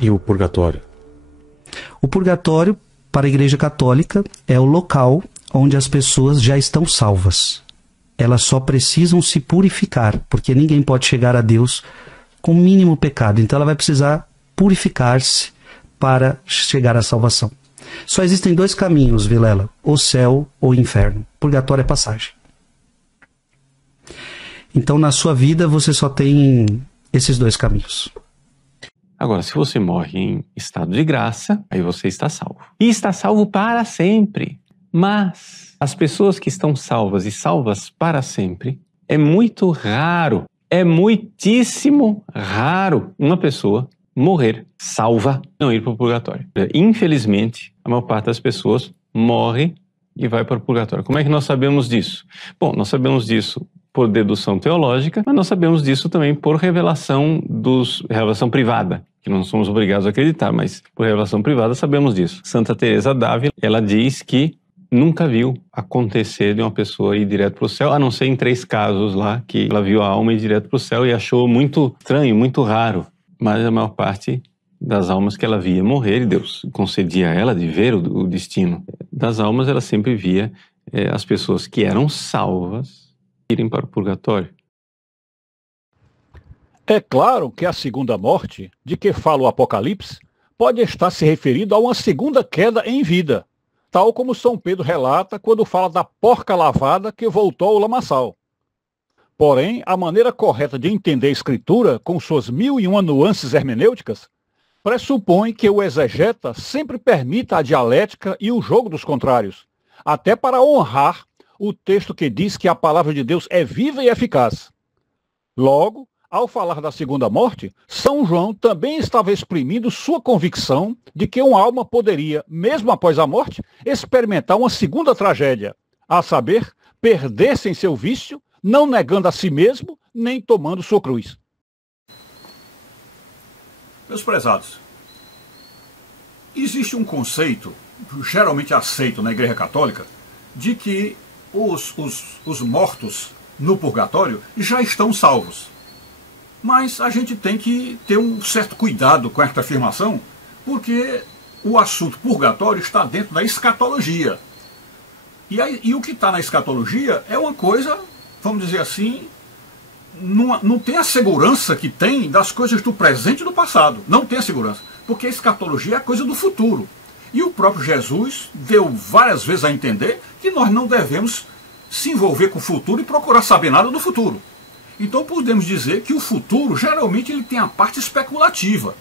E o purgatório? O purgatório, para a Igreja Católica, é o local onde as pessoas já estão salvas. Elas só precisam se purificar, porque ninguém pode chegar a Deus com o mínimo pecado. Então ela vai precisar purificar-se para chegar à salvação. Só existem dois caminhos, Vilela: o céu ou o inferno. Purgatório é passagem. Então na sua vida você só tem esses dois caminhos. Agora, se você morre em estado de graça, aí você está salvo. E está salvo para sempre. Mas as pessoas que estão salvas e salvas para sempre, é muito raro, é muitíssimo raro uma pessoa morrer salva, não ir para o purgatório. Infelizmente, a maior parte das pessoas morre e vai para o purgatório. Como é que nós sabemos disso? Bom, nós sabemos disso por dedução teológica, mas nós sabemos disso também por revelação privada, que não somos obrigados a acreditar, mas por revelação privada sabemos disso. Santa Teresa d'Ávila, ela diz que nunca viu acontecer de uma pessoa ir direto para o céu, a não ser em 3 casos lá, que ela viu a alma ir direto para o céu e achou muito estranho, muito raro. Mas a maior parte das almas que ela via morrer, e Deus concedia a ela de ver o destino das almas, ela sempre via as pessoas que eram salvas irem para o purgatório. É claro que a segunda morte, de que fala o Apocalipse, pode estar se referindo a uma segunda queda em vida, tal como São Pedro relata quando fala da porca lavada que voltou ao lamaçal. Porém, a maneira correta de entender a Escritura, com suas 1001 nuances hermenêuticas, pressupõe que o exegeta sempre permita a dialética e o jogo dos contrários, até para honrar o texto que diz que a palavra de Deus é viva e eficaz. Logo, ao falar da segunda morte, São João também estava exprimindo sua convicção de que uma alma poderia, mesmo após a morte, experimentar uma segunda tragédia, a saber, perder-se em seu vício, não negando a si mesmo, nem tomando sua cruz. Meus prezados, existe um conceito, geralmente aceito na Igreja Católica, de que os mortos no purgatório já estão salvos. Mas a gente tem que ter um certo cuidado com esta afirmação, porque o assunto purgatório está dentro da escatologia. E o que está na escatologia é uma coisa, vamos dizer assim, não tem a segurança que tem das coisas do presente e do passado. Não tem a segurança, porque a escatologia é a coisa do futuro. E o próprio Jesus deu várias vezes a entender que nós não devemos se envolver com o futuro e procurar saber nada do futuro. Então podemos dizer que o futuro, geralmente, ele tem a parte especulativa.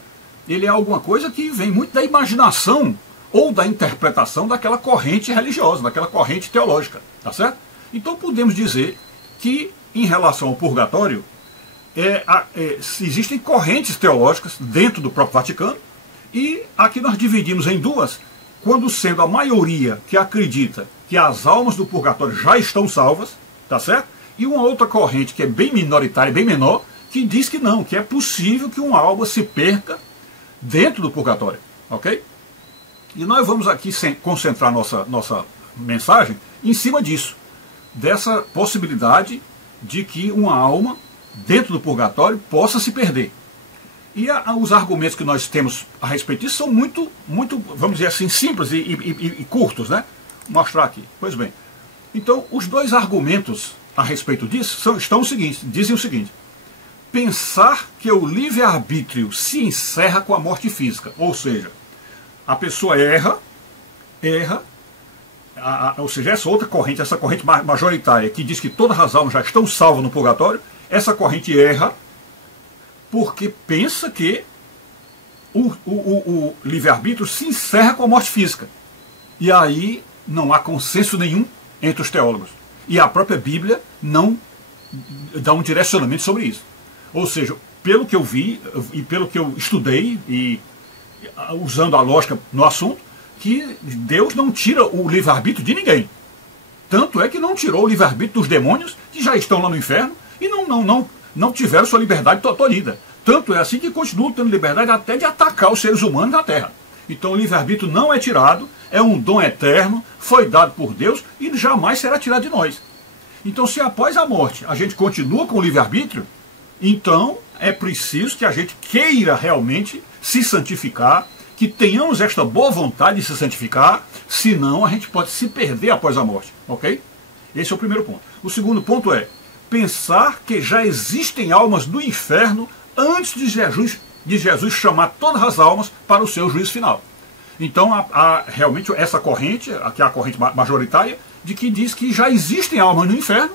Ele é alguma coisa que vem muito da imaginação ou da interpretação daquela corrente religiosa, daquela corrente teológica, tá certo? Então podemos dizer que, em relação ao purgatório, existem correntes teológicas dentro do próprio Vaticano, e aqui nós dividimos em duas, quando sendo a maioria que acredita que as almas do purgatório já estão salvas, tá certo? E uma outra corrente que é bem minoritária, bem menor, que diz que não, que é possível que uma alma se perca dentro do purgatório, ok? E nós vamos aqui concentrar nossa mensagem em cima disso, dessa possibilidade de que uma alma dentro do purgatório possa se perder. E os argumentos que nós temos a respeito disso são muito, vamos dizer assim, simples e curtos, né? Vou mostrar aqui. Pois bem. Então, os dois argumentos a respeito disso dizem o seguinte: pensar que o livre-arbítrio se encerra com a morte física, ou seja, a pessoa erra, ou seja, essa corrente majoritária que diz que todas as almas já estão salvas no purgatório, essa corrente erra porque pensa que o livre-arbítrio se encerra com a morte física. E aí não há consenso nenhum entre os teólogos. E a própria Bíblia não dá um direcionamento sobre isso. Ou seja, pelo que eu vi e pelo que eu estudei, e usando a lógica no assunto, que Deus não tira o livre-arbítrio de ninguém. Tanto é que não tirou o livre-arbítrio dos demônios, que já estão lá no inferno, e não tiveram sua liberdade tolhida. Tanto é assim que continuam tendo liberdade até de atacar os seres humanos na Terra. Então o livre-arbítrio não é tirado, é um dom eterno, foi dado por Deus e jamais será tirado de nós. Então, se após a morte a gente continua com o livre-arbítrio, então é preciso que a gente queira realmente se santificar, que tenhamos esta boa vontade de se santificar, senão a gente pode se perder após a morte, ok? Esse é o primeiro ponto. O segundo ponto é pensar que já existem almas do inferno antes de Jesus chamar todas as almas para o seu juízo final. Então, há realmente essa corrente, que é a corrente majoritária, de que diz que já existem almas no inferno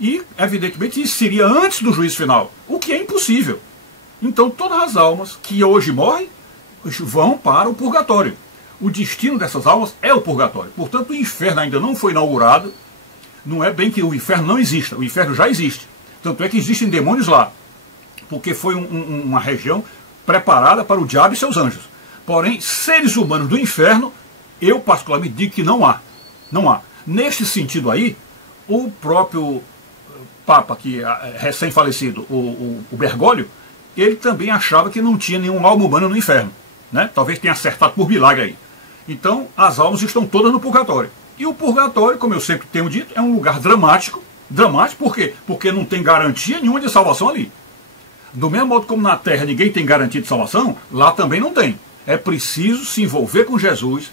e, evidentemente, isso seria antes do juízo final, o que é impossível. Então, todas as almas que hoje morrem vão para o purgatório. O destino dessas almas é o purgatório. Portanto, o inferno ainda não foi inaugurado. Não é bem que o inferno não exista, o inferno já existe. Tanto é que existem demônios lá, porque foi uma região preparada para o diabo e seus anjos. Porém, seres humanos do inferno, eu particularmente digo que não há. Não há. Neste sentido aí, o próprio Papa, que é recém-falecido, o Bergoglio, ele também achava que não tinha nenhuma alma humana no inferno. Né? Talvez tenha acertado por milagre aí. Então, as almas estão todas no purgatório. E o purgatório, como eu sempre tenho dito, é um lugar dramático. Dramático por quê? Porque não tem garantia nenhuma de salvação ali. Do mesmo modo como na Terra ninguém tem garantia de salvação, lá também não tem. É preciso se envolver com Jesus,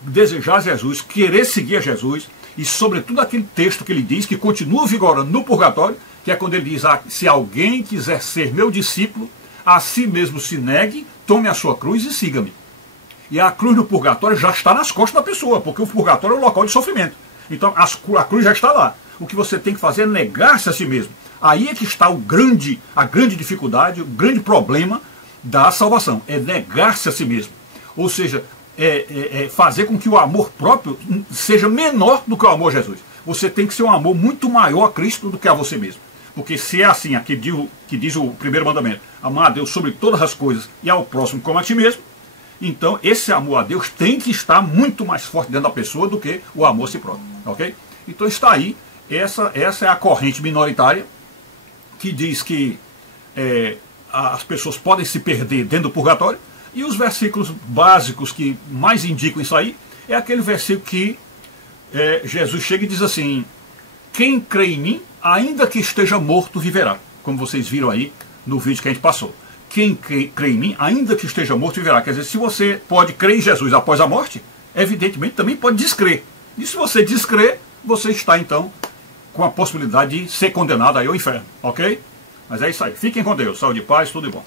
desejar Jesus, querer seguir a Jesus, e sobretudo aquele texto que ele diz, que continua vigorando no purgatório, que é quando ele diz, se alguém quiser ser meu discípulo, a si mesmo se negue, tome a sua cruz e siga-me. E a cruz no purgatório já está nas costas da pessoa, porque o purgatório é o local de sofrimento. Então a cruz já está lá. O que você tem que fazer é negar-se a si mesmo. Aí é que está a grande dificuldade, o grande problema da salvação. É negar-se a si mesmo. Ou seja, fazer com que o amor próprio seja menor do que o amor a Jesus. Você tem que ser um amor muito maior a Cristo do que a você mesmo. Porque se é assim, que diz o primeiro mandamento, amar a Deus sobre todas as coisas e ao próximo como a ti mesmo, então esse amor a Deus tem que estar muito mais forte dentro da pessoa do que o amor a si próprio. Ok? Então está aí, essa é a corrente minoritária que diz que as pessoas podem se perder dentro do purgatório, e os versículos básicos que mais indicam isso aí é aquele versículo que Jesus chega e diz assim, quem crê em mim, ainda que esteja morto, viverá. Como vocês viram aí no vídeo que a gente passou. Quem crê em mim, ainda que esteja morto, viverá. Quer dizer, se você pode crer em Jesus após a morte, evidentemente também pode descrer. E se você descrer, você está então com a possibilidade de ser condenado aí ao inferno. Ok? Mas é isso aí. Fiquem com Deus. Saúde e paz, tudo de bom.